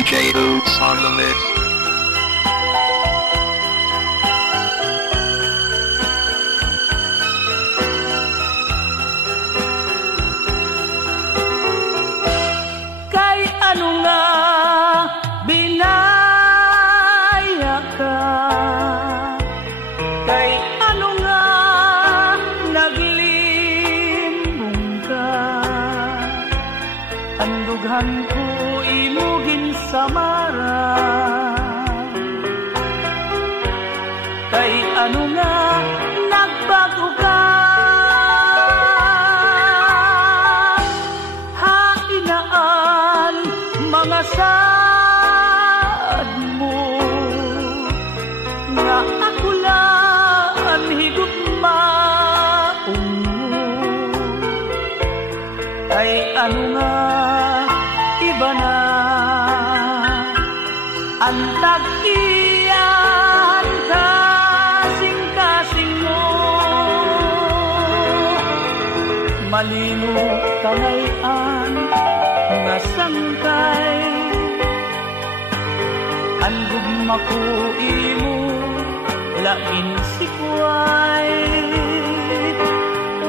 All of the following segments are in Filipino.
DJ Oops on the mix. Kay ano nga binaya ka, kay ano nga naglimbong ka, andughan ko imugin samara, kay ano nga nagbago ka, hainaan mga saad mo, nga ako lang higugmaong mo, kay ano nga iba na ang tag-iyan kasing-kasing mo, malino ka ngayon nga sangkay, ang gugma ko imo lain sikway,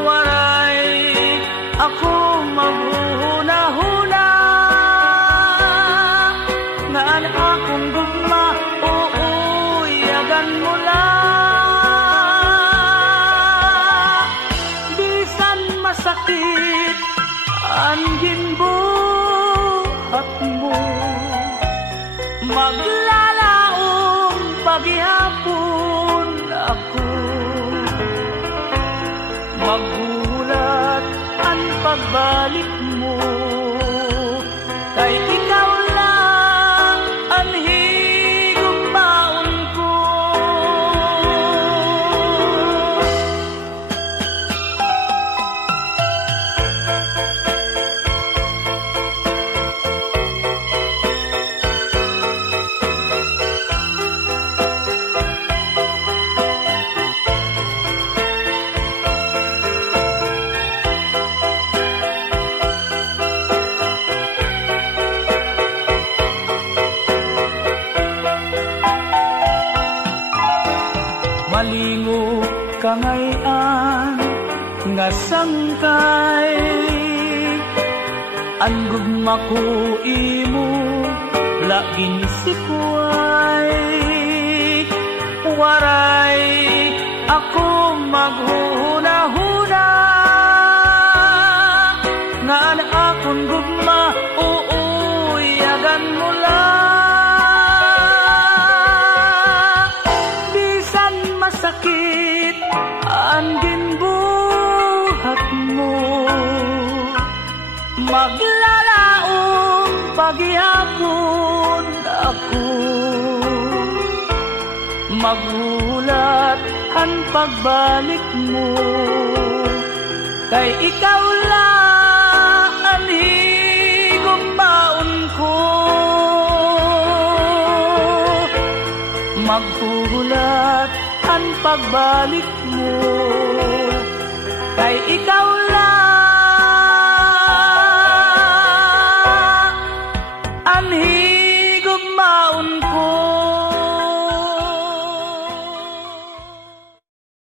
waray ako maghuna-huna, nga an akong gugma uuyagan mo lang, bisan masakit ang ginbuhat mo, maglalaong paghihapon ako, maghulat ang pagbalik mo, kay ikaw lang ang higugmaon ko. Malingo ka ngayon nga sangkay, ang gugma ko imo laging sikway, waray ako maghuna-huna, nga an akong gugma uuyagan mo lang, bisan masakit ang ginbuhat mo, maglalaong paghihapon ako, maghulat ang pagbalik mo, kay ikaw lang ang higugmaon ko, maghulat ang pagbalik mo,